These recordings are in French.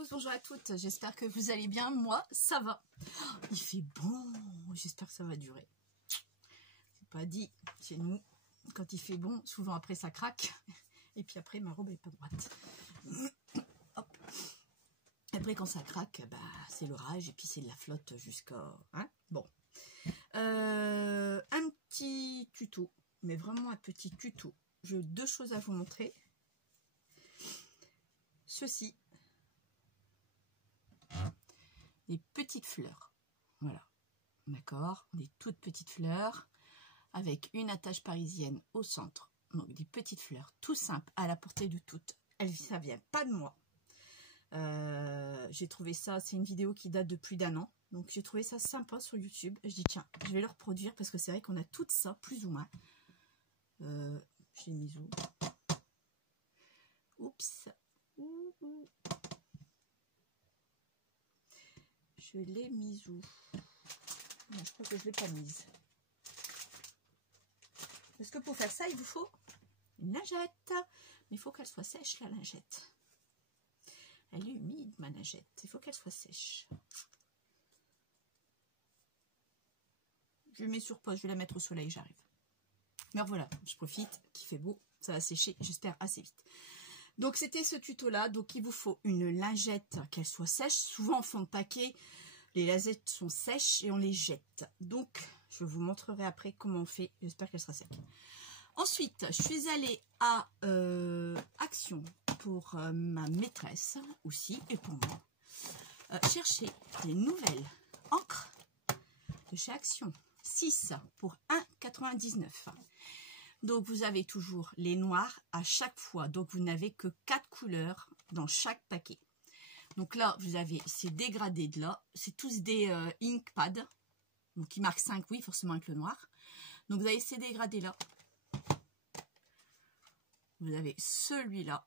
tous, bonjour à toutes, j'espère que vous allez bien, moi ça va. Il fait bon, j'espère que ça va durer. C'est pas dit chez nous, quand il fait bon, souvent après ça craque, et puis après ma robe est pas droite. Hop. Après quand ça craque, bah, c'est l'orage, et puis c'est de la flotte jusqu'à... Hein, bon. Un petit tuto, mais vraiment un petit tuto. J'ai deux choses à vous montrer. Ceci. Des petites fleurs, voilà, d'accord, des toutes petites fleurs avec une attache parisienne au centre, donc des petites fleurs tout simples à la portée de toutes. Ça vient pas de moi, j'ai trouvé ça, c'est une vidéo qui date de plus d'1 an, donc j'ai trouvé ça sympa sur YouTube. Je dis tiens, je vais le reproduire parce que c'est vrai qu'on a tout ça plus ou moins. Je l'ai mis où? Oups. Je l'ai mise où? Non, je crois que je ne l'ai pas mise. Parce que pour faire ça, il vous faut une lingette. Mais il faut qu'elle soit sèche, la lingette. Elle est humide, ma lingette. Il faut qu'elle soit sèche. Je le mets sur pause, je vais la mettre au soleil, j'arrive. Mais voilà, je profite qu'il fait beau. Ça va sécher, j'espère, assez vite. Donc, c'était ce tuto-là. Donc, il vous faut une lingette, qu'elle soit sèche. Souvent, en fond de paquet, les lingettes sont sèches et on les jette. Donc, je vous montrerai après comment on fait. J'espère qu'elle sera sec. Ensuite, je suis allée à Action pour ma maîtresse aussi et pour moi. Chercher les nouvelles encres de chez Action. 6 pour 1,99 €. Donc, vous avez toujours les noirs à chaque fois. Donc, vous n'avez que 4 couleurs dans chaque paquet. Donc là, vous avez ces dégradés de là. C'est tous des ink pads. Donc, qui marquent 5, oui, forcément avec le noir. Donc, vous avez ces dégradés là. Vous avez celui-là.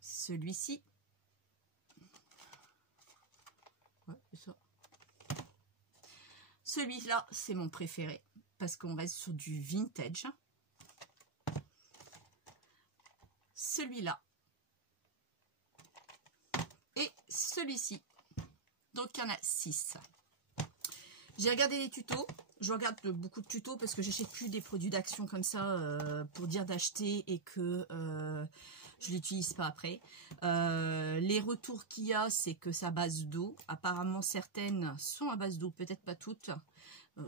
Celui-ci. Ouais, c'est ça. Celui-là, c'est mon préféré parce qu'on reste sur du vintage. Celui-là. Et celui-ci. Donc, il y en a 6. J'ai regardé les tutos. Je regarde beaucoup de tutos parce que j'achète plus des produits d'Action comme ça pour dire d'acheter et que je ne l'utilise pas après. Les retours qu'il y a, c'est que c'est à base d'eau. Apparemment, certaines sont à base d'eau, peut-être pas toutes.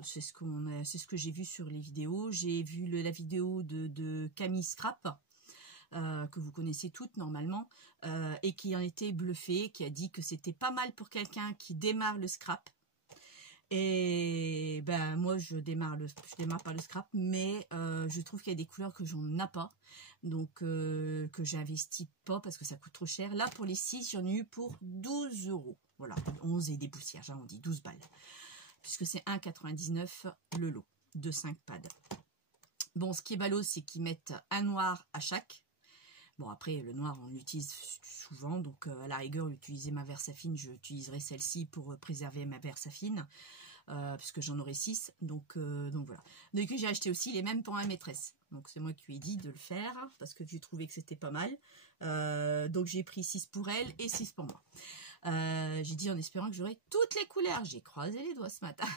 C'est ce que j'ai vu sur les vidéos. J'ai vu la vidéo de Camille Scrap, que vous connaissez toutes normalement, et qui en était bluffée, qui a dit que c'était pas mal pour quelqu'un qui démarre le scrap. Et ben moi je démarre par le scrap, mais je trouve qu'il y a des couleurs que j'en ai pas, donc que j'investis pas parce que ça coûte trop cher. Là pour les 6, j'en ai eu pour 12 €. Voilà, 11 et des poussières, on dit 12 balles, puisque c'est 1,99 € le lot de 5 pads. Bon, ce qui est ballot, c'est qu'ils mettent un noir à chaque. Bon, après, le noir, on l'utilise souvent. Donc, à la rigueur, utiliser ma Versafine, je utiliserai celle-ci pour préserver ma Versafine. Puisque j'en aurai 6. Donc voilà. Donc, j'ai acheté aussi les mêmes pour ma maîtresse. Donc, c'est moi qui lui ai dit de le faire. Parce que j'ai trouvé que c'était pas mal. Donc, j'ai pris 6 pour elle et 6 pour moi. J'ai dit en espérant que j'aurais toutes les couleurs. J'ai croisé les doigts ce matin.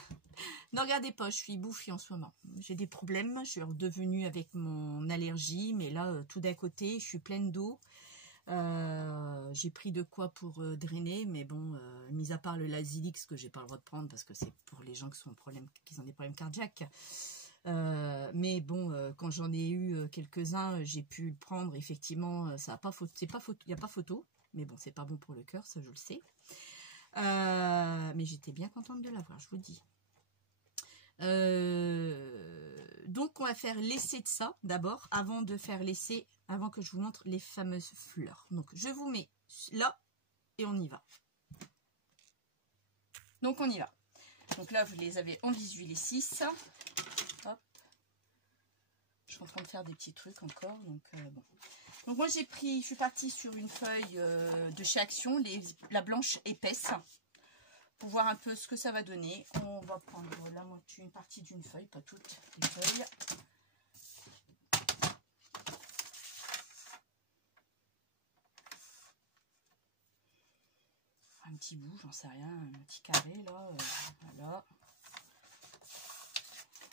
Ne regardez pas, je suis bouffie en ce moment. J'ai des problèmes. Je suis redevenue avec mon allergie. Mais là, tout d'un côté, je suis pleine d'eau. J'ai pris de quoi pour drainer. Mais bon, mis à part le Lazilix que j'ai pas le droit de prendre parce que c'est pour les gens qui ont des problèmes cardiaques. Mais bon, quand j'en ai eu quelques-uns, j'ai pu le prendre. Effectivement, ça a pas faute. Il n'y a pas photo. Mais bon, c'est pas bon pour le cœur, ça je le sais. Mais j'étais bien contente de l'avoir, je vous le dis. Donc on va faire l'essai de ça d'abord, avant que je vous montre les fameuses fleurs. Donc je vous mets là et on y va. Donc on y va. Donc là vous les avez en visu les 6. Hop. Je suis en train de faire des petits trucs encore, donc bon. Donc moi je suis partie sur une feuille de chez Action, la blanche épaisse, pour voir un peu ce que ça va donner. On va prendre la moitié, une partie d'une feuille, pas toutes les feuilles. un petit bout, j'en sais rien, un petit carré là, voilà,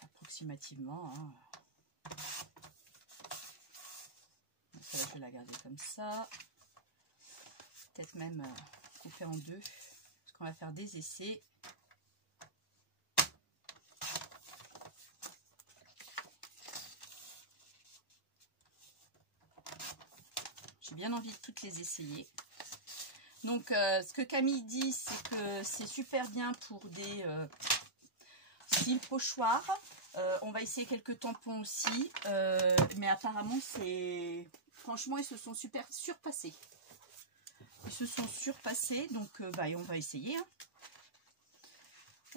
approximativement. Hein. Ça, je vais la garder comme ça. Peut-être même couper en deux, parce qu'on va faire des essais. J'ai bien envie de toutes les essayer. Donc, ce que Camille dit, c'est que c'est super bien pour des styles pochoirs. On va essayer quelques tampons aussi. Mais apparemment, c'est... Franchement, ils se sont super surpassés. Ils se sont surpassés. Donc, on va essayer. Hein.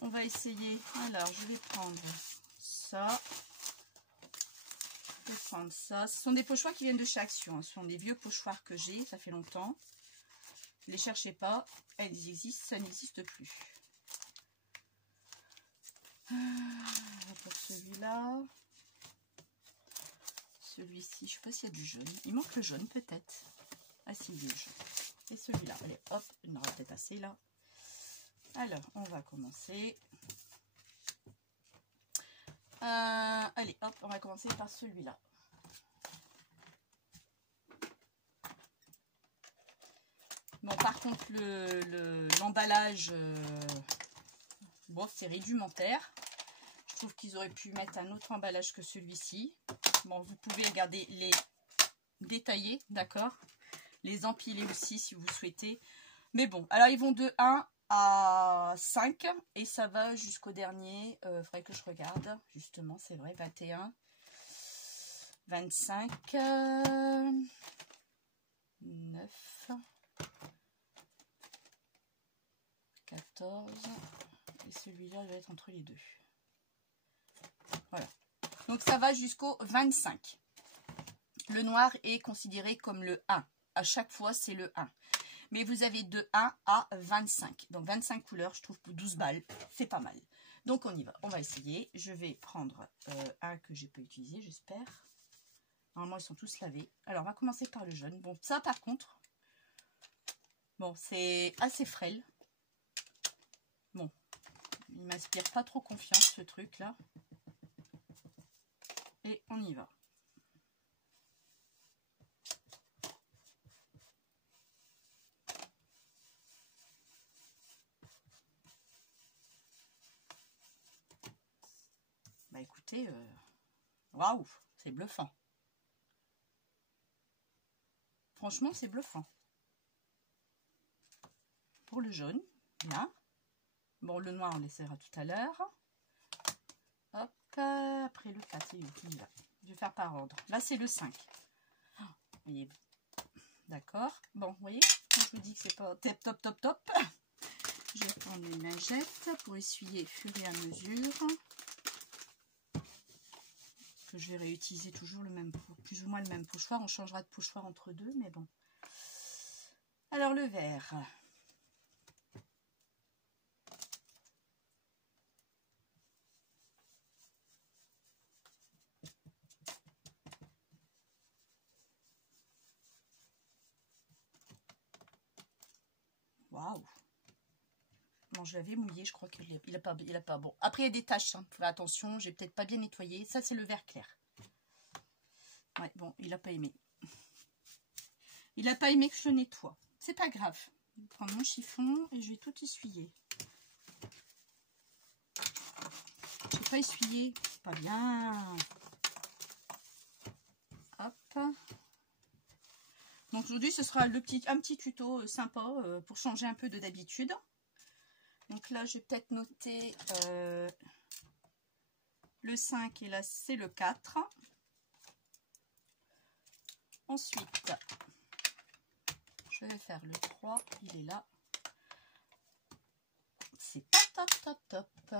On va essayer. Alors, je vais prendre ça. Je vais prendre ça. Ce sont des pochoirs qui viennent de chez Action. Ce sont des vieux pochoirs que j'ai. Ça fait longtemps. Ne les cherchez pas. Elles existent. Ça n'existe plus. Pour celui-là. Celui-ci. Je ne sais pas s'il y a du jaune. Il manque le jaune peut-être. Ah si, il y a le jaune. Et celui-là. Allez, hop. Il y en aura peut-être assez là. Alors, on va commencer. Allez, hop, on va commencer par celui-là. Bon, par contre, l'emballage, bon, c'est rudimentaire. Je trouve qu'ils auraient pu mettre un autre emballage que celui-ci. Bon, vous pouvez regarder les détailler, d'accord? Les empiler aussi si vous souhaitez. Mais bon, alors ils vont de 1 à 5 et ça va jusqu'au dernier. Faudrait que je regarde, justement, c'est vrai, 21, 25, 9, 14 et celui-là va être entre les deux. Voilà. Donc ça va jusqu'au 25. Le noir est considéré comme le 1. À chaque fois, c'est le 1. Mais vous avez de 1 à 25. Donc 25 couleurs, je trouve pour 12 balles, c'est pas mal. Donc on y va, on va essayer. Je vais prendre un que j'ai pas utilisé, j'espère. Normalement, ils sont tous lavés. Alors, on va commencer par le jaune. Bon, ça par contre, bon, c'est assez frêle. Bon, il m'inspire pas trop confiance ce truc là. Et on y va. Bah écoutez, waouh, c'est bluffant. Franchement, c'est bluffant. Pour le jaune, bien. Bon, le noir, on l'essaiera tout à l'heure. Hop, après le 4, je vais faire par ordre. Là, c'est le 5. Oh, voyez, d'accord. Bon, vous voyez, quand je vous dis que c'est pas top. Je vais prendre une lingette pour essuyer au fur et à mesure. Que je vais réutiliser toujours le même, plus ou moins le même pochoir. On changera de pochoir entre deux, mais bon. Alors, le vert. Waouh! Bon, je l'avais mouillé, je crois qu'il n'a pas bon. Après, il y a des taches, hein. Faites attention, j'ai peut-être pas bien nettoyé. Ça, c'est le vert clair. Ouais, bon, il n'a pas aimé. Il n'a pas aimé que je le nettoie. C'est pas grave. Je vais prendre mon chiffon et je vais tout essuyer. Je n'ai pas essuyé. Pas bien. Hop. Donc aujourd'hui, ce sera un petit tuto sympa pour changer un peu de d'habitude. Donc là, je vais peut-être noter le 5 et là, c'est le 4. Ensuite, je vais faire le 3. Il est là. C'est pas top.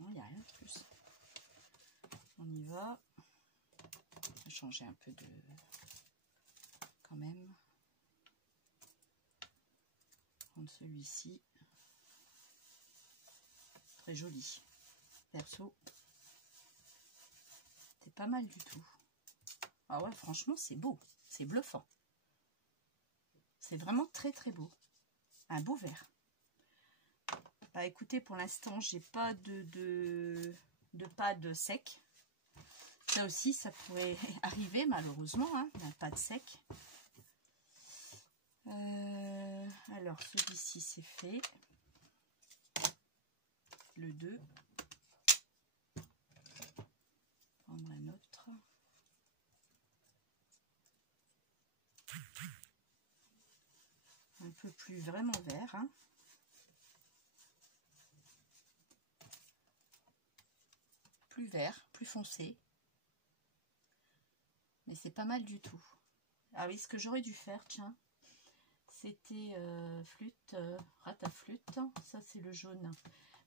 Non, il n'y a rien de plus. On y va. Je vais changer un peu de... quand même. Prendre celui-ci. Très joli. Perso. C'est pas mal du tout. Ah ouais, franchement, c'est beau. C'est bluffant. C'est vraiment très beau. Un beau vert. Bah écoutez, pour l'instant, j'ai pas de pad sec. Ça aussi, ça pourrait arriver malheureusement, hein, un pad sec. Alors, celui-ci, c'est fait. Le 2. Prendre un autre. Un peu plus vraiment vert, hein. Plus vert, plus foncé. Mais c'est pas mal du tout. Ah oui, ce que j'aurais dû faire, tiens, c'était flûte, rataflûte. Ça, c'est le jaune.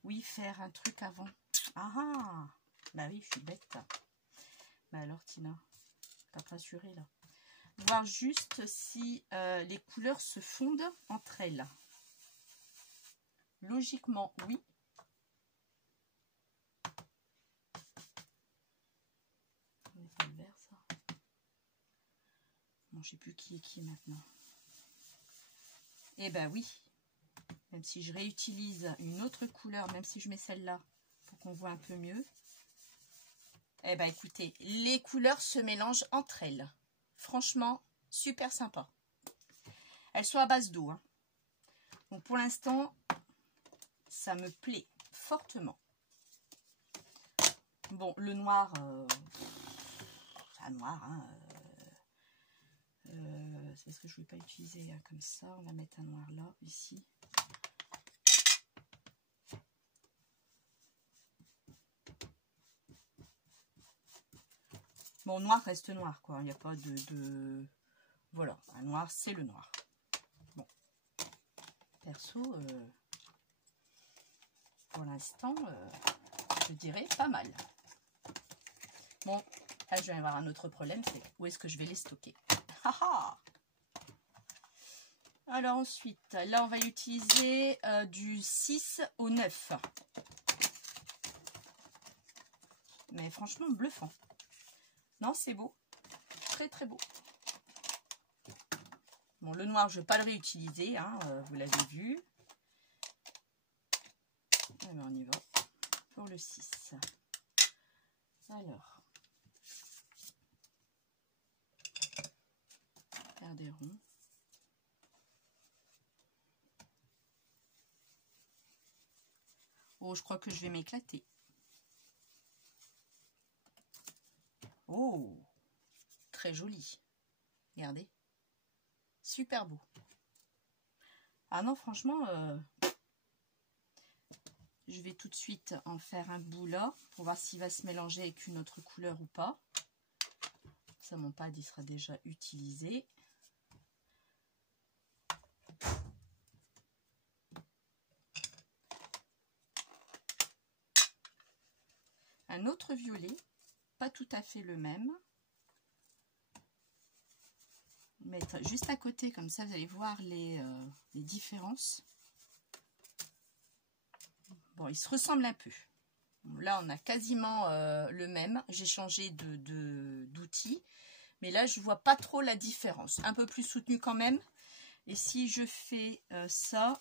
Oui, faire un truc avant. Ah ah! Bah oui, je suis bête. Bah alors, Tina, t'as pas assuré là. Voir juste si les couleurs se fondent entre elles. Logiquement, oui. C'est pas le vert, ça. Bon, je sais plus qui est qui maintenant. Eh ben oui. Même si je réutilise une autre couleur, même si je mets celle-là pour qu'on voit un peu mieux. Eh ben écoutez, les couleurs se mélangent entre elles. Franchement, super sympa. Elles sont à base d'eau, hein. Donc pour l'instant, ça me plaît fortement. Bon, le noir, c'est un noir, hein. C'est parce que je ne vais pas utiliser comme ça. On va mettre un noir là, ici. Bon, noir reste noir, quoi. Il n'y a pas de... Voilà, un noir, c'est le noir. Bon. Perso, pour l'instant, je dirais pas mal. Bon, là, je vais avoir un autre problème, c'est où est-ce que je vais les stocker. Haha. Alors ensuite, là, on va utiliser du 6 au 9. Mais franchement, bluffant. Non, c'est beau. Très, très beau. Bon, le noir, je ne vais pas le réutiliser, hein, vous l'avez vu. Alors, on y va pour le 6. Alors, faire des ronds. Oh, je crois que je vais m'éclater. Oh, très joli. Regardez. Super beau. Ah non, franchement, je vais tout de suite en faire un bout là pour voir s'il va se mélanger avec une autre couleur ou pas. Ça, mon pad, il sera déjà utilisé. Un autre violet, pas tout à fait le même. Mettre juste à côté, comme ça vous allez voir les différences. Bon, ils se ressemblent un peu. Bon, là, on a quasiment le même. J'ai changé d'outil. Mais là, je vois pas trop la différence. Un peu plus soutenu quand même. Et si je fais ça...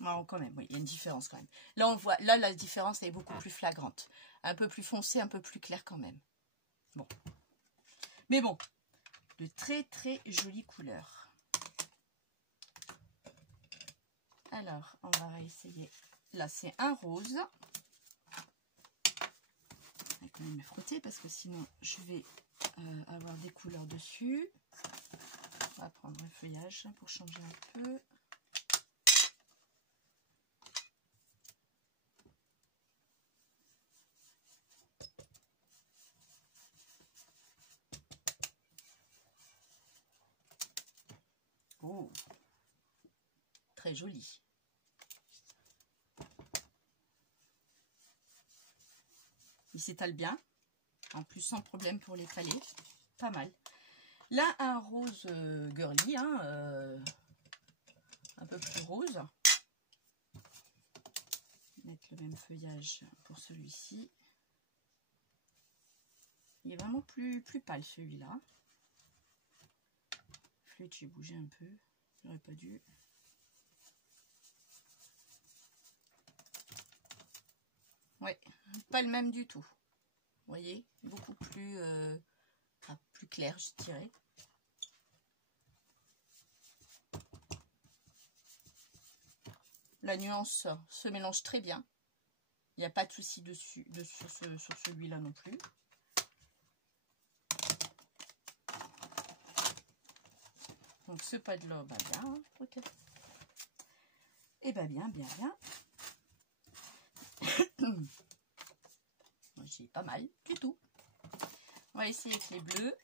Non, quand même, oui, il y a une différence quand même. Là, on voit, là, la différence est beaucoup plus flagrante. Un peu plus foncé, un peu plus clair quand même. Bon. Mais bon, de très, très jolies couleurs. Alors, on va essayer. Là, c'est un rose. Je vais quand même me frotter parce que sinon, je vais avoir des couleurs dessus. On va prendre un feuillage pour changer un peu. Oh, très joli. Il s'étale bien. En plus, sans problème pour l'étaler. Pas mal. Là, un rose girly, hein, un peu plus rose. Mettre le même feuillage pour celui-ci. Il est vraiment plus pâle celui-là. flûte, j'ai bougé un peu. J'aurais pas dû. Ouais, pas le même du tout. Vous voyez, beaucoup plus, plus clair, je dirais. La nuance se mélange très bien. Il n'y a pas de souci dessus, sur celui-là non plus. Donc ce pas de là, bah bien, hein, ok. Et bah bien. J'ai pas mal du tout. On va essayer avec les bleus.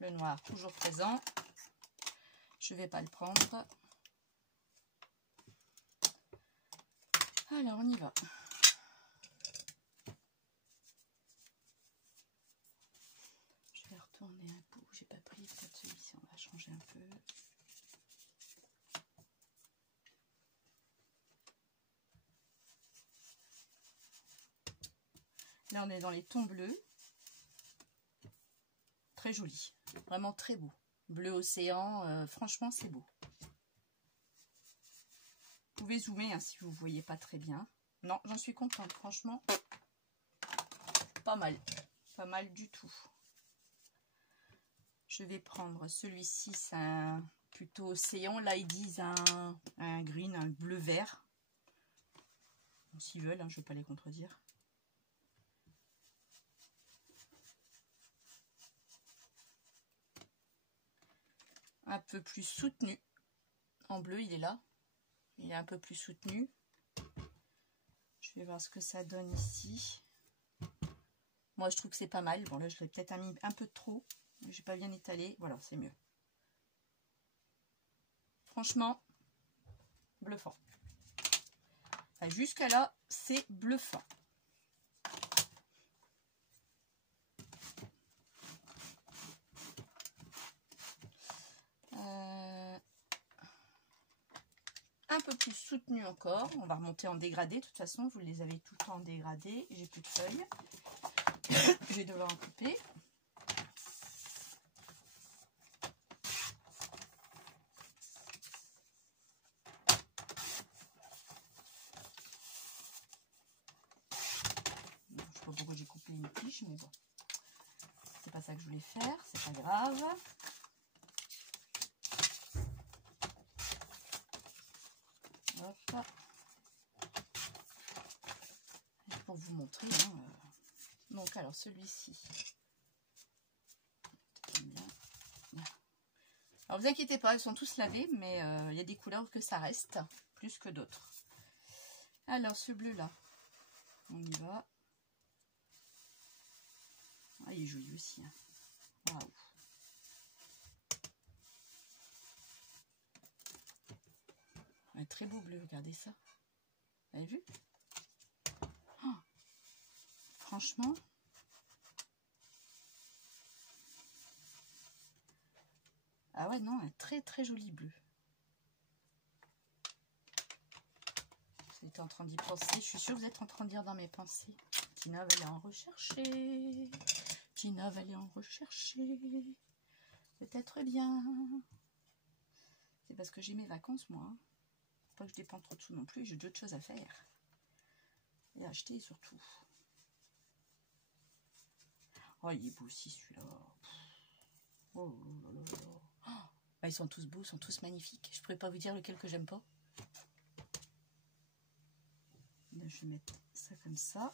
Le noir toujours présent. Je vais pas le prendre. Alors on y va. Je vais retourner un peu. J'ai pas pris peut-être celui-ci. On va changer un peu. Là on est dans les tons bleus. Très joli. Vraiment très beau. Bleu océan. Franchement c'est beau. Vous pouvez zoomer hein, si vous ne voyez pas très bien. Non, j'en suis contente. Franchement, pas mal. Pas mal du tout. Je vais prendre celui-ci. C'est un plutôt océan. Là, ils disent un green, un bleu-vert. S'ils veulent, hein, je ne vais pas les contredire. Un peu plus soutenu. En bleu, il est là. Il est un peu plus soutenu. Je vais voir ce que ça donne ici. Moi, je trouve que c'est pas mal. Bon, là, je l'ai peut-être mis un peu trop. J'ai pas bien étalé. Voilà, c'est mieux. Franchement, bluffant. Enfin, jusqu'à là, c'est bluffant. Un peu plus soutenu encore. On va remonter en dégradé. De toute façon, vous les avez tout le temps en dégradé. J'ai plus de feuilles. Je vais devoir en couper. Je sais pas pourquoi j'ai coupé une tige, mais bon. C'est pas ça que je voulais faire. C'est pas grave. Hop. Pour vous montrer. Hein, Donc, alors, celui-ci. Alors, vous inquiétez pas, ils sont tous lavés, mais il y a des couleurs que ça reste, plus que d'autres. Alors, ce bleu-là, on y va. Ah, il est joli aussi. Hein. Waouh. Un très beau bleu, regardez ça. Vous avez vu? Oh, franchement. Ah ouais, non, un très très joli bleu. Vous êtes en train d'y penser. Je suis sûre que vous êtes en train de dire dans mes pensées. Tina va aller en rechercher. Tina va aller en rechercher. Peut-être bien. C'est parce que j'ai mes vacances, moi. Pas que je dépense trop de sous non plus. J'ai d'autres choses à faire. Et à acheter surtout. Oh, il est beau aussi celui-là. Oh là là là. Oh, bah, ils sont tous beaux, ils sont tous magnifiques. Je pourrais pas vous dire lequel que j'aime pas. Là, je vais mettre ça comme ça.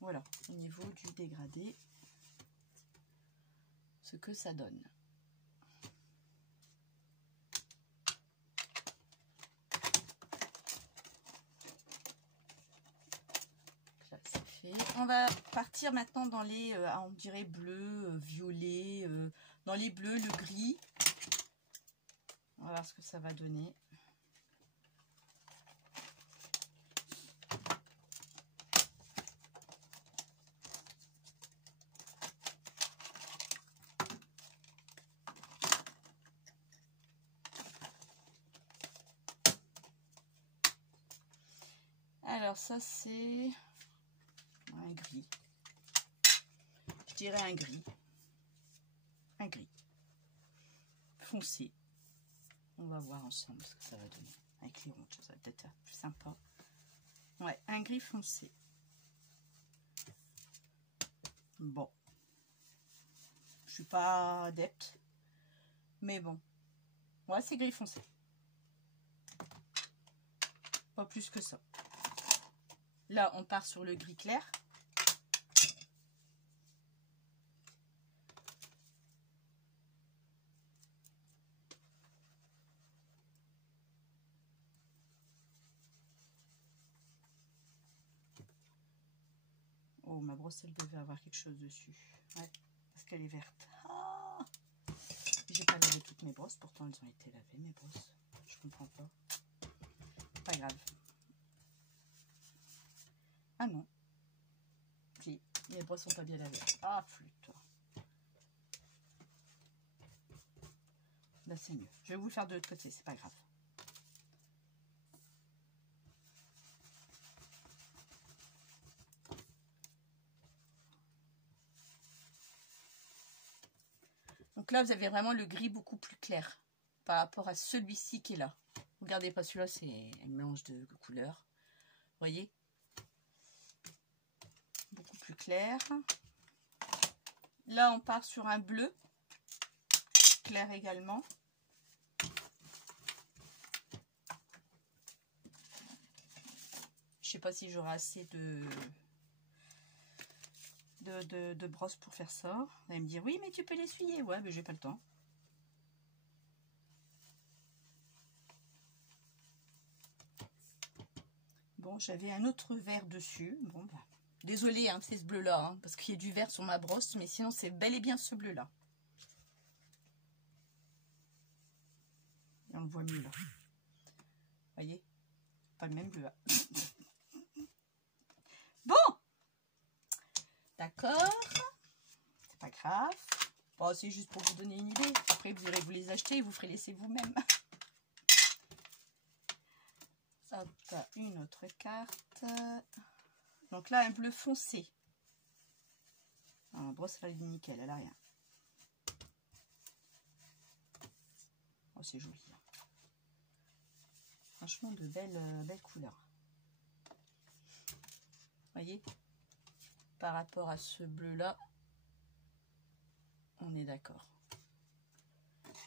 Voilà, au niveau du dégradé, ce que ça donne. Là, c'est fait. On va partir maintenant dans les, on dirait bleu, violet, dans les bleus, le gris. On va voir ce que ça va donner. Alors ça c'est un gris. Je dirais un gris. Un gris. Foncé. On va voir ensemble ce que ça va donner. Avec les ronds, ça va peut-être être plus sympa. Ouais, un gris foncé. Bon. Je suis pas adepte. Mais bon. Ouais, c'est gris foncé. Pas plus que ça. Là, on part sur le gris clair. Oh, ma brosse, elle devait avoir quelque chose dessus. Ouais, parce qu'elle est verte. Ah, j'ai pas lavé toutes mes brosses. Pourtant, elles ont été lavées, mes brosses. Je comprends pas. Pas grave. Ah non. Si, mes brosses sont pas bien lavées. Ah, flûte. Là, c'est mieux. Je vais vous le faire de l'autre côté, c'est pas grave. Donc là, vous avez vraiment le gris beaucoup plus clair par rapport à celui-ci qui est là. Regardez pas celui-là, c'est un mélange de couleurs. Vous voyez? Beaucoup plus clair. Là, on part sur un bleu clair également. Je sais pas si j'aurai assez de brosse pour faire ça. Vous allez me dire, oui, mais tu peux l'essuyer. Ouais, mais j'ai pas le temps. Bon, j'avais un autre vert dessus. Bon, bah, désolée, hein, c'est ce bleu-là, hein, parce qu'il y a du vert sur ma brosse, mais sinon, c'est bel et bien ce bleu-là. Et on le voit mieux là. Vous voyez? Pas le même bleu. Hein. Bon! D'accord. C'est pas grave. Bon, c'est juste pour vous donner une idée. Après, vous irez vous les acheter et vous ferez l'essai vous-même. Hop, une autre carte. Donc là, un bleu foncé. La brosse, elle est nickel, elle a rien. Oh, c'est joli. Franchement, de belles couleurs. Vous voyez? Par rapport à ce bleu-là, on est d'accord.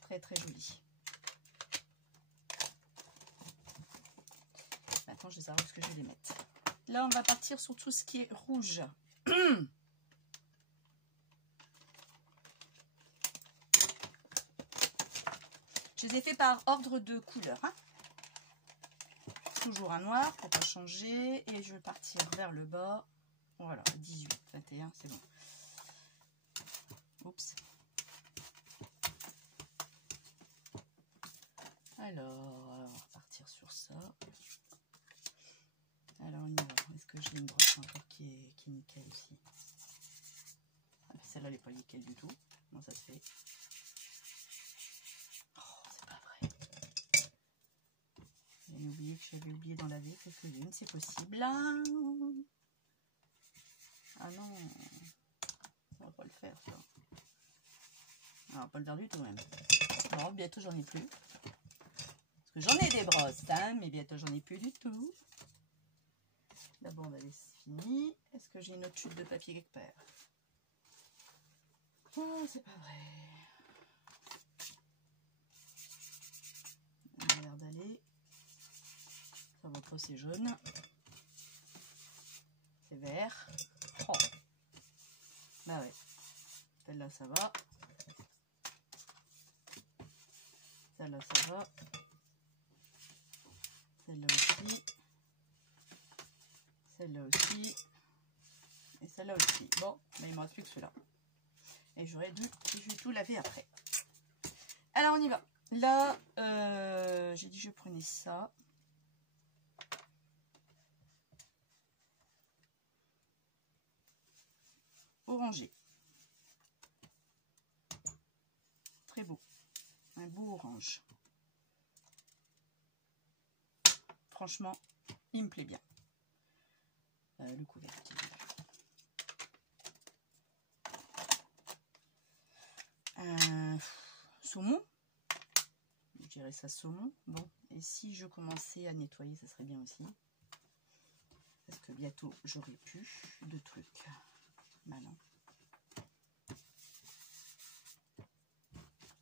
Très, très joli. Maintenant, je vais savoir ce que je vais les mettre. Là, on va partir sur tout ce qui est rouge. Je les ai fait par ordre de couleur. Hein. Toujours un noir pour pas changer. Et je vais partir vers le bas. Voilà, 18, 21, c'est bon. Oups. Alors, on va partir sur ça. Alors, on y va. Est-ce que j'ai une brosse encore qui est nickel aussi? Ah, celle-là, elle n'est pas nickel du tout. Comment ça se fait? Oh, c'est pas vrai. J'avais oublié que j'avais oublié d'en laver quelques-unes. C'est possible. Ah non, ça va pas le faire, ça. Alors, pas le faire du tout, même. Bon, bientôt, j'en ai plus. Parce que j'en ai des brosses, hein, mais bientôt, j'en ai plus du tout. D'abord, c'est fini. Est-ce que j'ai une autre chute de papier quelque part? Oh, c'est pas vrai. On a l'air d'aller. Ça va pas, c'est jaune. C'est vert. Oh. Bah ouais. Celle-là, ça va. Celle-là, ça va. Celle-là aussi. Celle-là aussi. Et celle-là aussi. Bon, mais il ne me reste plus que ceux-là. Et j'aurais dû tout laver après. Alors, on y va. Là, j'ai dit je prenais ça. Orangé. Très beau. Un beau orange. Franchement, il me plaît bien. le couvercle. Saumon. Je dirais ça saumon. Bon, et si je commençais à nettoyer, ça serait bien aussi. Parce que bientôt, j'aurai plus de trucs. Bah non.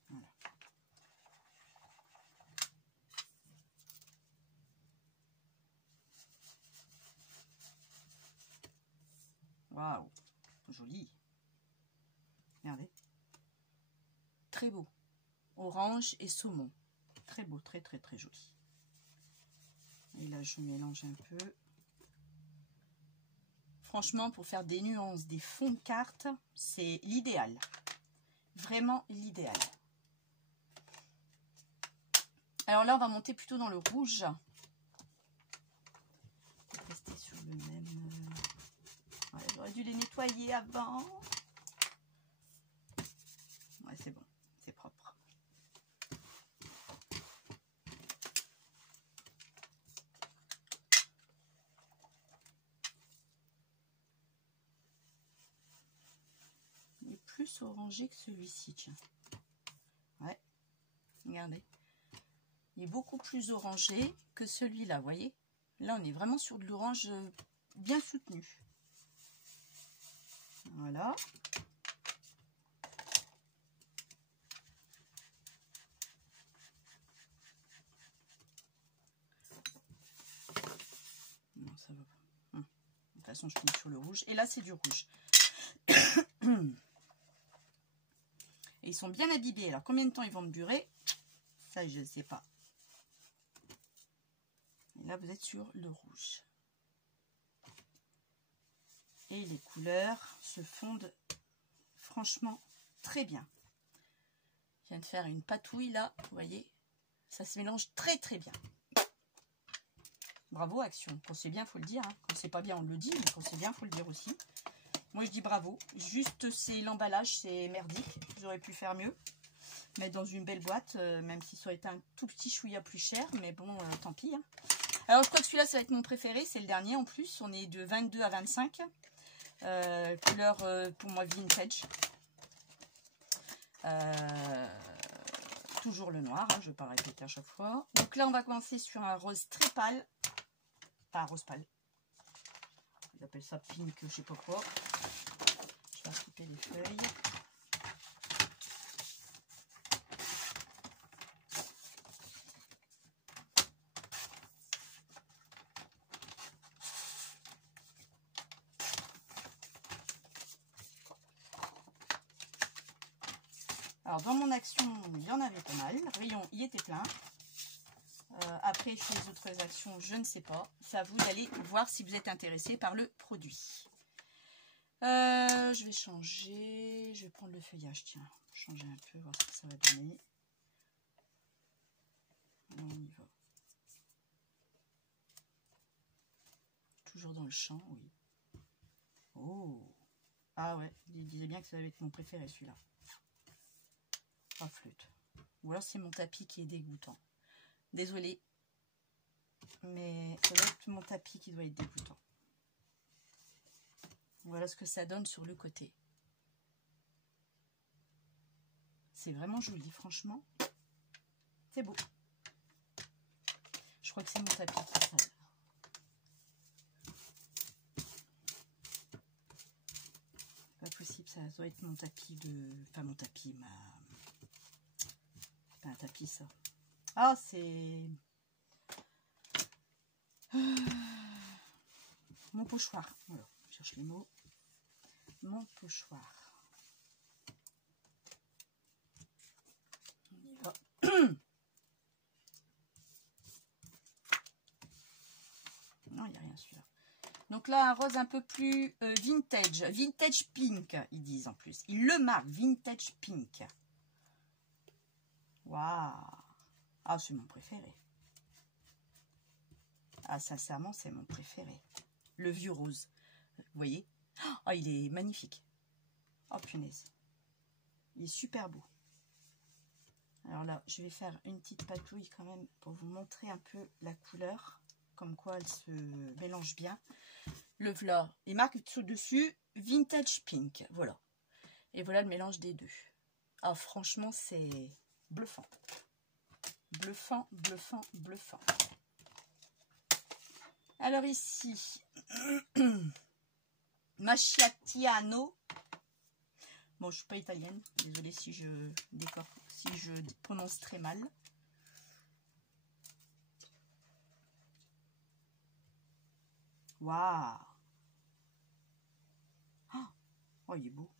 Voilà. Waouh, joli. Regardez. Très beau. Orange et saumon. Très beau, très très très joli. Et là, je mélange un peu. Franchement, pour faire des nuances, des fonds de carte, c'est l'idéal. Vraiment l'idéal. Alors là, on va monter plutôt dans le rouge. Rester sur le même... Ouais, j'aurais dû les nettoyer avant. Ouais, c'est bon. C'est propre. Il est plus orangé que celui-ci, tiens. Ouais. Regardez. Il est beaucoup plus orangé que celui-là, vous voyez. Là, on est vraiment sur de l'orange bien soutenu. Voilà. Non, ça va pas. De toute façon, je finis sur le rouge. Et là, c'est du rouge. Et ils sont bien abîmés. Alors, combien de temps ils vont me durer? Ça, je ne sais pas. Et là, vous êtes sur le rouge. Et les couleurs se fondent franchement très bien. Je viens de faire une patouille là, vous voyez. Ça se mélange très très bien. Bravo Action. Quand c'est bien, il faut le dire. Hein. Quand c'est pas bien, on le dit. Mais quand c'est bien, il faut le dire aussi. Moi, je dis bravo. Juste, c'est l'emballage, c'est merdique. J'aurais pu faire mieux. Mettre dans une belle boîte, même si ça aurait été un tout petit chouïa plus cher. Mais bon, tant pis. Hein. Alors, je crois que celui-là, ça va être mon préféré. C'est le dernier en plus. On est de 22 à 25. Couleur, pour moi, vintage. Toujours le noir. Hein, je ne vais pas répéter à chaque fois. Donc là, on va commencer sur un rose très pâle. Pas rose pâle. Ils appellent ça pink, je sais pas quoi. Je vais couper les feuilles. Alors dans mon action, il y en avait pas mal. Le rayon, il était plein. Après, chez les autres actions, je ne sais pas. C'est à vous d'aller voir si vous êtes intéressé par le produit. Je vais changer. Je vais prendre le feuillage. Tiens, changer un peu, voir ce que ça va donner. On y va. Toujours dans le champ, oui. Oh! Ah ouais, il disait bien que ça allait être mon préféré, celui-là. Ah, flûte. Ou alors c'est mon tapis qui est dégoûtant. Désolée. Mais ça doit être mon tapis qui doit être dégoûtant. Voilà ce que ça donne sur le côté. C'est vraiment joli, franchement. C'est beau. Je crois que c'est mon tapis qui est sale. Pas possible, ça doit être mon tapis de... Enfin, mon tapis, pas un tapis, ça. Ah, c'est... Mon pochoir. Voilà, je cherche les mots. Mon pochoir. On y va. Non, il n'y a rien celui-là. Donc là, un rose un peu plus vintage. Vintage pink, ils disent en plus. Ils le marquent, vintage pink. Waouh! Ah, c'est mon préféré. Ah, sincèrement, c'est mon préféré. Le vieux rose. Vous voyez? Oh, il est magnifique. Oh, punaise. Il est super beau. Alors là, je vais faire une petite patouille quand même pour vous montrer un peu la couleur. Comme quoi, elle se mélange bien. Le voilà. Il marque dessus Vintage Pink. Voilà. Et voilà le mélange des deux. Ah, franchement, c'est bluffant. Bluffant, bluffant, bluffant. Alors ici, Macchiatiano. Bon, je suis pas italienne. Désolée si je prononce très mal. Waouh! Oh, il est beau.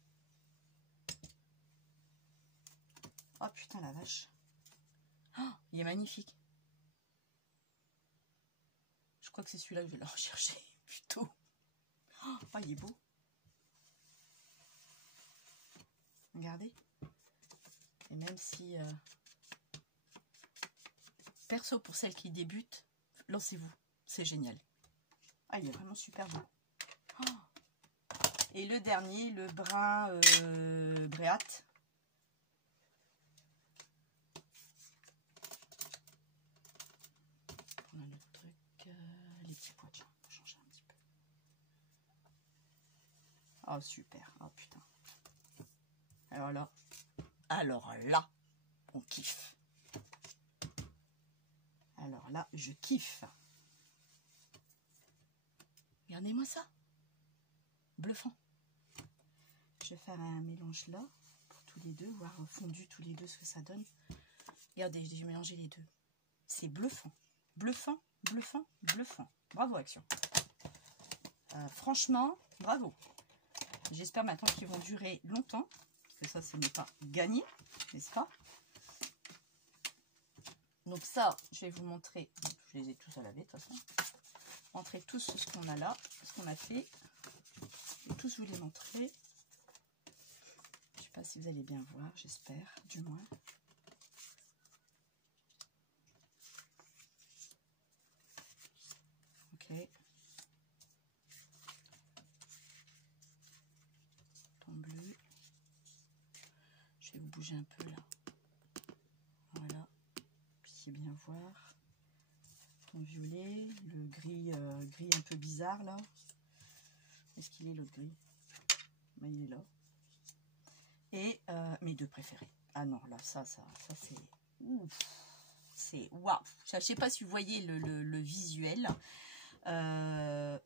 Oh putain la vache. Oh, il est magnifique. Je crois que c'est celui-là que je vais le rechercher plutôt. Oh, il est beau. Regardez. Et même si... perso, pour celles qui débutent, lancez-vous. C'est génial. Ah, il est vraiment super beau. Oh. Et le dernier, le brun Bréate. On a le truc, les petits pois, tiens, on va changer un petit peu. Oh, super. Oh, putain. Alors là, on kiffe. Alors là, je kiffe. Regardez-moi ça. Bluffant. Je vais faire un mélange là, pour tous les deux, voir fondu tous les deux ce que ça donne. Regardez, j'ai mélangé les deux. C'est bluffant. Bluffant, bluffant, bluffant. Bravo, Action. Franchement, bravo. J'espère maintenant qu'ils vont durer longtemps. Parce que ça, ce n'est pas gagné, n'est-ce pas? Donc ça, je vais vous montrer. Je les ai tous à laver, de toute façon. Montrer tous ce qu'on a là, ce qu'on a fait. Je vais tous vous les montrer. Je ne sais pas si vous allez bien voir, j'espère, du moins. Ok. Ton bleu. Je vais vous bouger un peu là. Voilà. Puis bien voir. Ton violet. Le gris, gris un peu bizarre là. Est-ce qu'il est l'autre gris? Ben, il est là. Et mes deux préférés. Ah non, là, ça c'est... Ouf, c'est waouh. Je ne sais pas si vous voyez le visuel.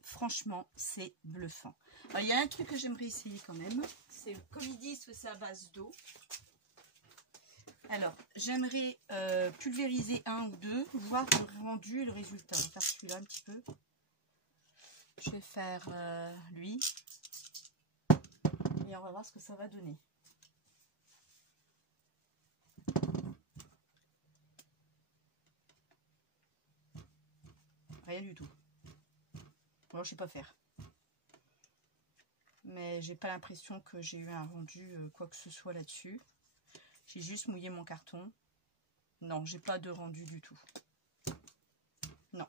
Franchement, c'est bluffant. Alors, il y a un truc que j'aimerais essayer quand même. C'est, comme ils disent que c'est à base d'eau. Alors, j'aimerais pulvériser un ou deux, voir le rendu et le résultat. On va faire celui-là un petit peu. Je vais faire lui. Et on va voir ce que ça va donner. Rien du tout. Bon, je sais pas faire. Mais j'ai pas l'impression que j'ai eu un rendu quoi que ce soit là-dessus. J'ai juste mouillé mon carton. Non, j'ai pas de rendu du tout. Non.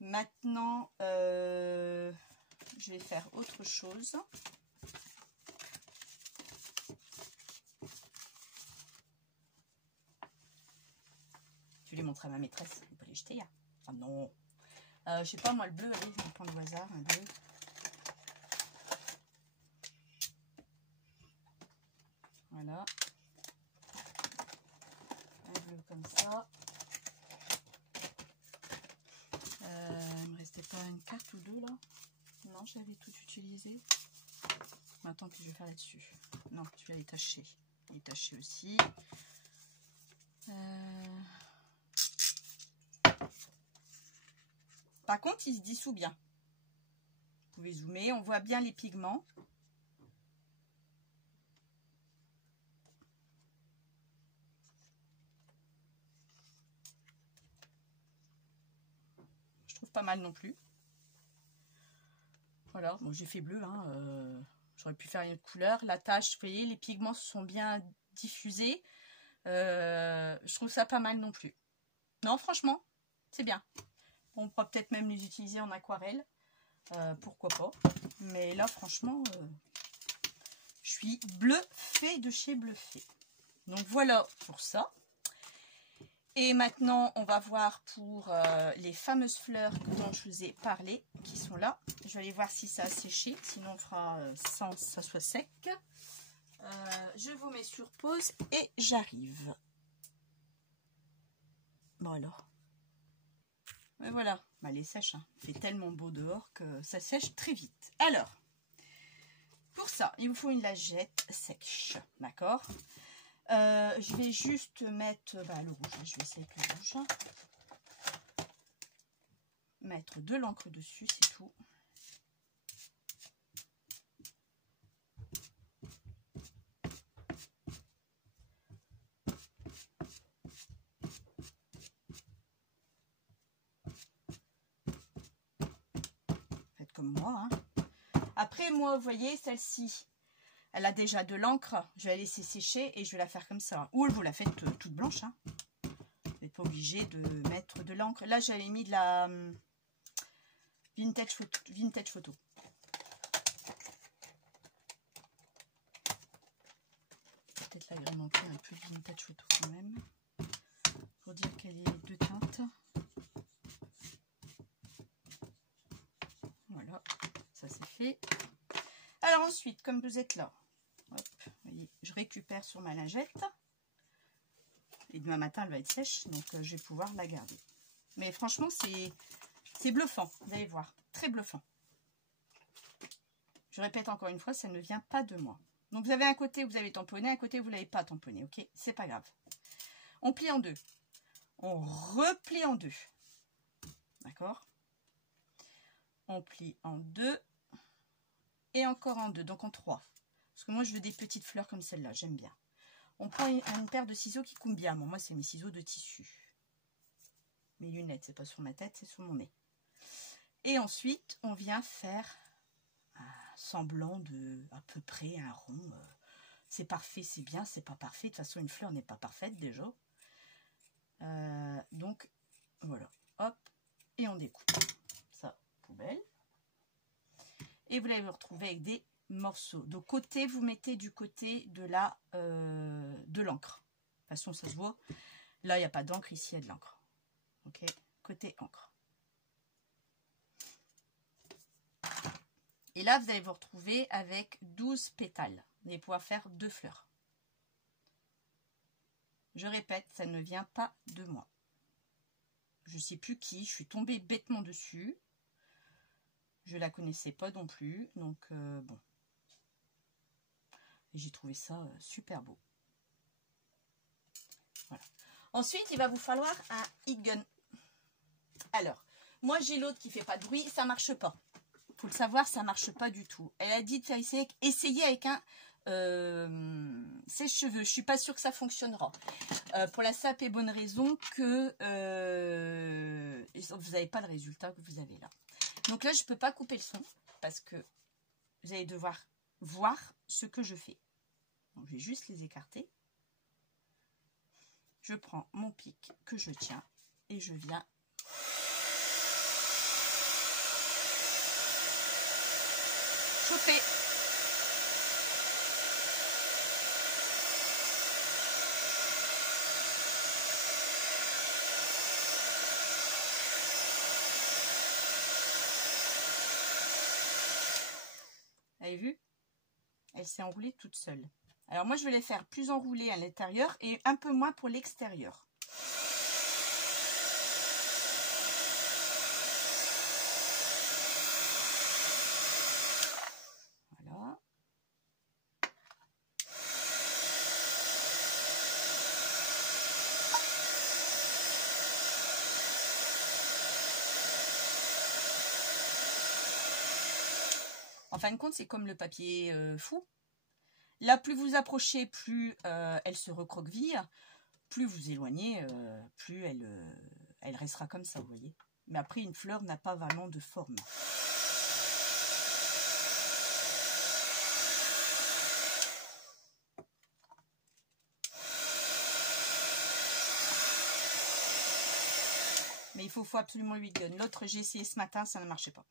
Maintenant, je vais faire autre chose. Je vais les montrer à ma maîtresse. Je vais pas les jeter. Hein. Ah non. Je sais pas, moi, le bleu, allez, je vais prendre au hasard, un bleu. Voilà. Un bleu comme ça. Il me restait pas une carte ou deux, là? Non, j'avais tout utilisé. Maintenant, que je vais faire là-dessus. Non, celui-là est taché. Il est taché aussi. Par contre, il se dissout bien. Vous pouvez zoomer, on voit bien les pigments. Je trouve pas mal non plus. Voilà, bon, j'ai fait bleu. Hein, j'aurais pu faire une autre couleur. La tache, vous voyez, les pigments se sont bien diffusés. Je trouve ça pas mal non plus. Non, franchement, c'est bien. On pourra peut-être même les utiliser en aquarelle. Pourquoi pas. Mais là, franchement, je suis bluffée de chez Bluffé. Donc voilà pour ça. Et maintenant, on va voir pour les fameuses fleurs dont je vous ai parlé, qui sont là. Je vais aller voir si ça a séché, sinon on fera sans que ça soit sec. Je vous mets sur pause et j'arrive. Bon alors. Et voilà, bah, elle est sèche, hein. Il fait tellement beau dehors que ça sèche très vite. Alors, pour ça, il vous faut une lingette sèche, d'accord? Je vais juste mettre le rouge, je vais essayer avec le rouge. Mettre de l'encre dessus, c'est tout. Faites comme moi, hein. Après, moi, vous voyez, celle-ci, elle a déjà de l'encre. Je vais la laisser sécher et je vais la faire comme ça. Ou vous la faites toute blanche, hein. Vous n'êtes pas obligé de mettre de l'encre. Là, j'avais mis de la vintage photo. Peut-être l'agrémenter un peu de vintage photo quand même. Pour dire qu'elle est de teinte. Voilà, ça c'est fait. Alors ensuite, comme vous êtes là, hop, vous voyez, je récupère sur ma lingette. Et demain matin, elle va être sèche, donc je vais pouvoir la garder. Mais franchement, c'est bluffant, vous allez voir, très bluffant. Je répète encore une fois, ça ne vient pas de moi. Donc vous avez un côté où vous avez tamponné, un côté où vous ne l'avez pas tamponné, ok? C'est pas grave. On plie en deux. On replie en deux. D'accord? On plie en deux. Et encore en deux, donc en trois. Parce que moi, je veux des petites fleurs comme celle-là, j'aime bien. On prend une paire de ciseaux qui coupent bien. Bon, moi, c'est mes ciseaux de tissu. Mes lunettes, c'est pas sur ma tête, c'est sur mon nez. Et ensuite, on vient faire un semblant de à peu près un rond. C'est parfait, c'est bien, c'est pas parfait. De toute façon, une fleur n'est pas parfaite déjà. Donc, voilà. Hop, et on découpe. Ça, poubelle. Et vous allez vous retrouver avec des morceaux. Donc, côté, vous mettez du côté de l'encre. De toute façon, ça se voit. Là, il n'y a pas d'encre. Ici, il y a de l'encre. Ok, côté encre. Et là, vous allez vous retrouver avec 12 pétales. Vous allez pouvoir faire 2 fleurs. Je répète, ça ne vient pas de moi. Je ne sais plus qui. Je suis tombée bêtement dessus. Je ne la connaissais pas non plus. Donc, bon. J'ai trouvé ça super beau. Voilà. Ensuite, il va vous falloir un heat gun. Alors, moi, j'ai l'autre qui ne fait pas de bruit. Ça ne marche pas. Il faut le savoir, ça ne marche pas du tout. Elle a dit de faire essayer avec un sèche-cheveux. Je ne suis pas sûre que ça fonctionnera. Pour la simple et bonne raison que vous n'avez pas le résultat que vous avez là. Donc là, je ne peux pas couper le son parce que vous allez devoir voir ce que je fais. Donc, je vais juste les écarter. Je prends mon pic que je tiens et je viens chauffer. Vous avez vu? Elle s'est enroulée toute seule. Alors moi, je vais les faire plus enroulées à l'intérieur et un peu moins pour l'extérieur. Voilà. En fin de compte, c'est comme le papier fou. Là, plus vous approchez, plus elle se recroqueville. Plus vous éloignez, plus elle restera comme ça, vous voyez. Mais après, une fleur n'a pas vraiment de forme. Mais il faut absolument lui donner. L'autre, j'ai essayé ce matin, ça ne marchait pas.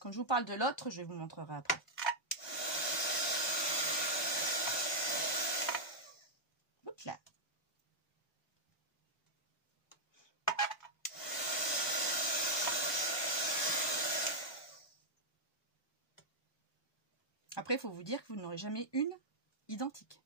Quand je vous parle de l'autre, je vous montrerai après. toute là. Après, il faut vous dire que vous n'aurez jamais une identique.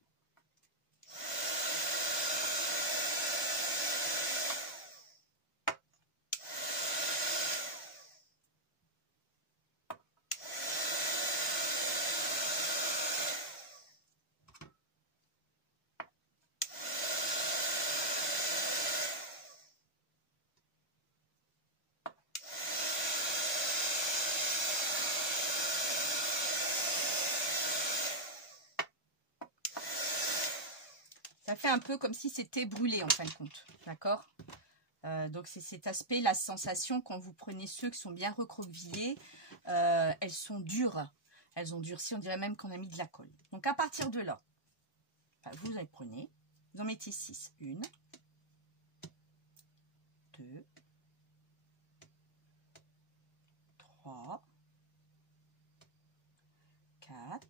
Ça fait un peu comme si c'était brûlé en fin de compte, d'accord? Donc c'est cet aspect, la sensation quand vous prenez ceux qui sont bien recroquevillés, elles sont dures, elles ont durci, on dirait même qu'on a mis de la colle. Donc à partir de là, vous les prenez, vous en mettez 6, 1, 2, 3, 4,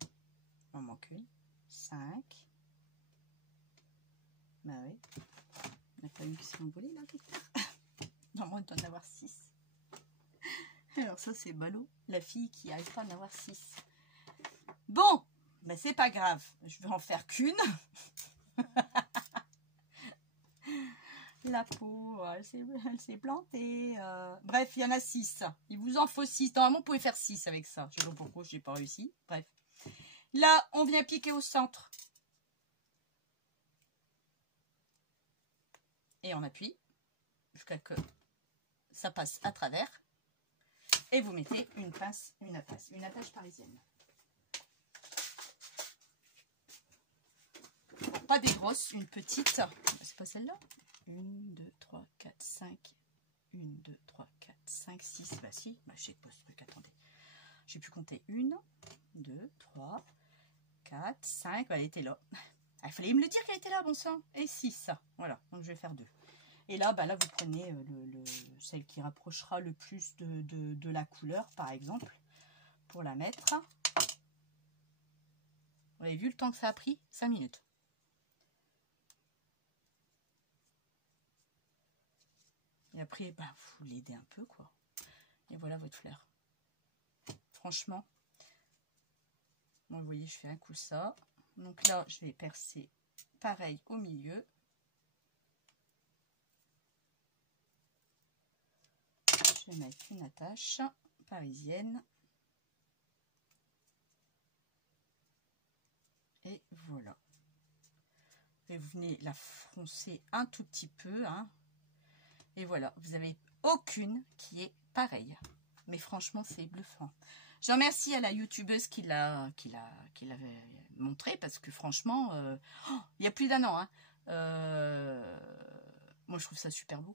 il en manque une, 5, bah oui, il n'y en a pas une qui s'est envolée là quelque part. Normalement il doit en avoir 6. Alors ça c'est ballot, la fille qui n'arrive pas à en avoir 6. Bon, ben c'est pas grave, je vais en faire qu'une. La peau, elle s'est plantée. Bref, il y en a 6. Il vous en faut 6. Normalement, vous pouvez faire 6 avec ça. Je ne sais pas pourquoi je n'ai pas réussi. Bref. Là, on vient piquer au centre. Et on appuie jusqu'à que ça passe à travers. Et vous mettez une pince, une attache parisienne. Pas des grosses, une petite. C'est pas celle-là. 1, 2, 3, 4, 5. 1, 2, 3, 4, 5, 6. Bah si, bah, je sais pas ce truc, attendez. J'ai pu compter 1, 2, 3, 4, 5. Bah, elle était là. Il fallait me le dire qu'elle était là, bon sang. Et 6. Voilà, donc je vais faire 2. Et là, bah, là vous prenez celle qui rapprochera le plus de la couleur, par exemple, pour la mettre. Vous avez vu le temps que ça a pris? 5 minutes. Et après, bah, vous l'aidez un peu, quoi. Et voilà votre fleur. Franchement, bon, vous voyez, je fais un coup ça. Donc là, je vais percer pareil au milieu. Je vais mettre une attache parisienne. Et voilà. Et vous venez la froncer un tout petit peu, hein. Et voilà, vous n'avez aucune qui est pareille. Mais franchement, c'est bluffant. Je remercie à la youtubeuse qui l'avait montré, parce que franchement, il y a plus d'un an. Hein, moi, je trouve ça super beau.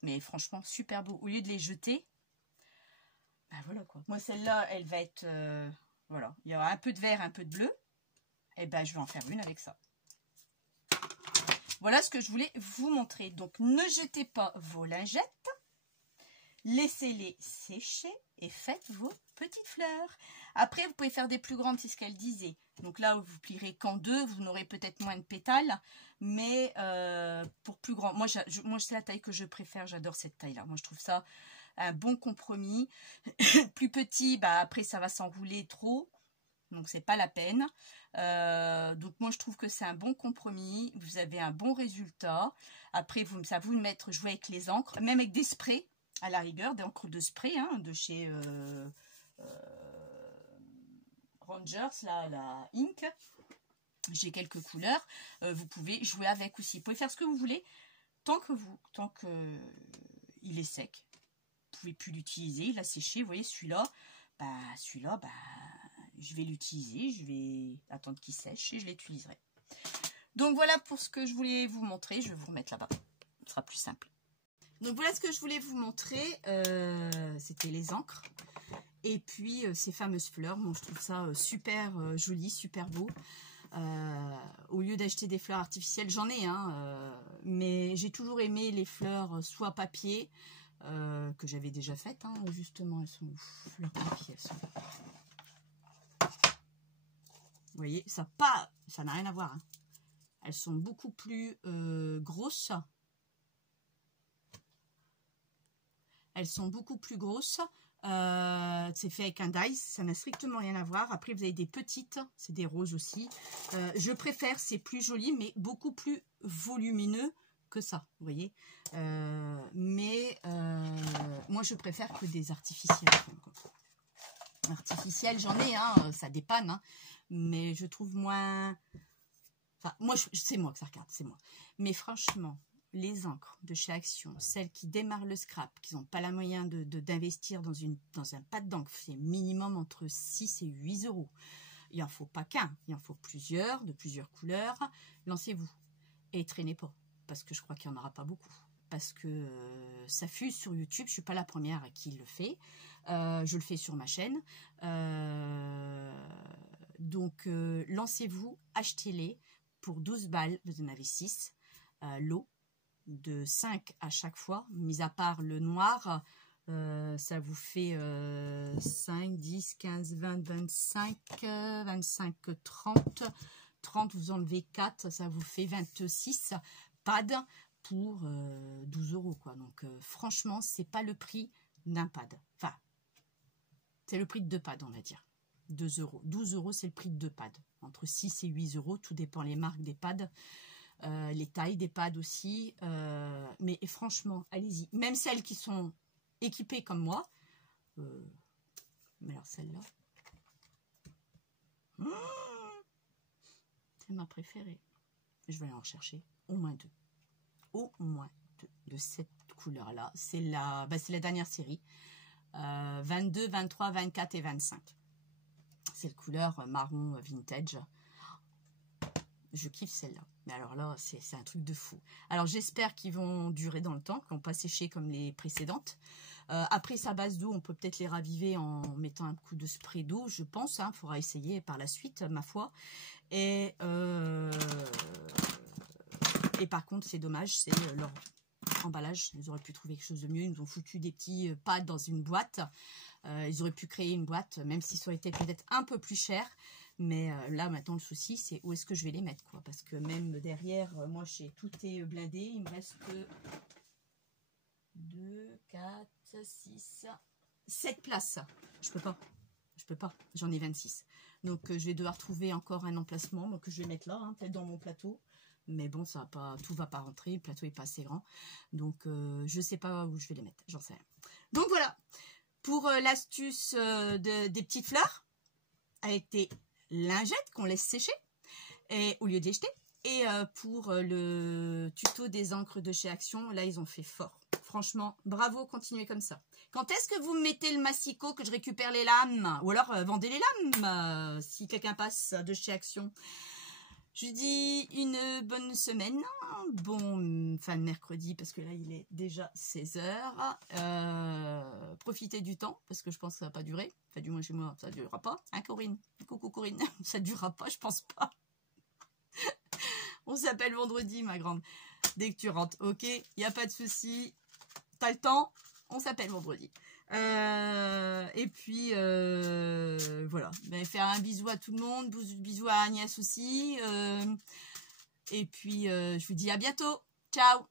Mais franchement, super beau. Au lieu de les jeter, ben voilà quoi. Moi, celle-là, elle va être... voilà, il y aura un peu de vert, un peu de bleu. Et ben, je vais en faire une avec ça. Voilà ce que je voulais vous montrer. Donc, ne jetez pas vos lingettes. Laissez-les sécher et faites vos petites fleurs. Après, vous pouvez faire des plus grandes, c'est ce qu'elle disait. Donc là, vous plierez qu'en 2, vous n'aurez peut-être moins de pétales. Mais pour plus grand, moi c'est la taille que je préfère. J'adore cette taille-là. Moi, je trouve ça un bon compromis. Plus petit, bah, après, ça va s'enrouler trop. Donc, c'est pas la peine. Donc, moi, je trouve que c'est un bon compromis. Vous avez un bon résultat. Après, ça vous mettre jouer avec les encres, même avec des sprays, à la rigueur, des encres de spray, hein, de chez Rangers, la Ink. J'ai quelques couleurs. Vous pouvez jouer avec aussi. Vous pouvez faire ce que vous voulez. Tant que il est sec, vous pouvez plus l'utiliser. Il a séché. Vous voyez, celui-là, je vais l'utiliser, je vais attendre qu'il sèche et je l'utiliserai. Donc voilà pour ce que je voulais vous montrer. Je vais vous remettre là-bas, ce sera plus simple. Donc voilà ce que je voulais vous montrer, c'était les encres. Et puis ces fameuses fleurs, bon, je trouve ça super joli, super beau. Au lieu d'acheter des fleurs artificielles, j'en ai, hein, mais j'ai toujours aimé les fleurs soit papier, que j'avais déjà faites, hein, justement, elles sont fleurs papier, elles sont... Vous voyez, ça n'a rien à voir. Hein. Elles sont beaucoup plus grosses. Elles sont beaucoup plus grosses. C'est fait avec un dice, ça n'a strictement rien à voir. Après, vous avez des petites, c'est des roses aussi. Je préfère, c'est plus joli, mais beaucoup plus volumineux que ça, vous voyez. Moi, je préfère que des artificiels. Artificiels, j'en ai, hein, ça dépanne, hein, mais je trouve moins... Enfin, moi, c'est moi que ça regarde, c'est moi. Mais franchement, les encres de chez Action, celles qui démarrent le scrap, qui n'ont pas la moyen d'investir dans un pad d'encre, c'est minimum entre 6 et 8 euros. Il n'en faut pas qu'un, il en faut plusieurs, de plusieurs couleurs. Lancez-vous et traînez pas, parce que je crois qu'il n'y en aura pas beaucoup. Parce que ça fuse sur YouTube, je ne suis pas la première qui le fait. Je le fais sur ma chaîne. Donc, lancez-vous, achetez-les. Pour 12 balles, vous en avez 6. Lot de 5 à chaque fois, mis à part le noir, ça vous fait 5, 10, 15, 20, 25, 25, 30. 30, vous enlevez 4, ça vous fait 26 pads pour 12 euros, quoi. Donc, franchement, c'est pas le prix d'un pad. Enfin, c'est le prix de 2 pads, on va dire. 2 euros. 12 euros, c'est le prix de 2 pads. Entre 6 et 8 euros, tout dépend les marques des pads, les tailles des pads aussi. Mais franchement, allez-y. Même celles qui sont équipées comme moi. Mais alors celle-là, c'est ma préférée. Je vais aller en rechercher au moins 2. Au moins 2 de cette couleur-là. C'est la dernière série. 22, 23, 24 et 25. C'est le couleur marron vintage. Je kiffe celle-là. Mais alors là, c'est un truc de fou. Alors j'espère qu'ils vont durer dans le temps, qu'ils vont pas sécher comme les précédentes. Après sa base d'eau, on peut peut-être les raviver en mettant un coup de spray d'eau, je pense. Il faudra essayer par la suite, ma foi. Et par contre, c'est dommage, c'est leur emballage. Ils auraient pu trouver quelque chose de mieux. Ils nous ont foutu des petits pads dans une boîte. Ils auraient pu créer une boîte, même si ça aurait été peut-être un peu plus cher. Mais là, maintenant, le souci, c'est où est-ce que je vais les mettre, quoi. Parce que même derrière, moi, tout est blindé. Il me reste que 2, 4, 6, 7 places. Je peux pas. Je peux pas. J'en ai 26. Donc, je vais devoir trouver encore un emplacement que je vais mettre là, hein, peut-être dans mon plateau. Mais bon, ça va pas, tout va pas rentrer. Le plateau est pas assez grand. Donc, je sais pas où je vais les mettre. J'en sais rien. Donc, voilà. Pour l'astuce des petites fleurs, avec des lingettes qu'on laisse sécher et, au lieu de les jeter. Et pour le tuto des encres de chez Action, là, ils ont fait fort. Franchement, bravo, continuez comme ça. Quand est-ce que vous mettez le massicot que je récupère les lames? Ou alors, vendez les lames si quelqu'un passe de chez Action. Je vous dis une bonne semaine, bon fin de mercredi parce que là il est déjà 16 h. Profitez du temps parce que je pense que ça va pas durer. Enfin du moins chez moi ça durera pas. Hein Corinne? Coucou Corinne, ça durera pas, je pense pas. On s'appelle vendredi ma grande. Dès que tu rentres, ok, il n'y a pas de souci. T'as le temps, on s'appelle vendredi. Et puis voilà, faire un bisou à tout le monde, bisous à Agnès aussi, et puis je vous dis à bientôt, ciao.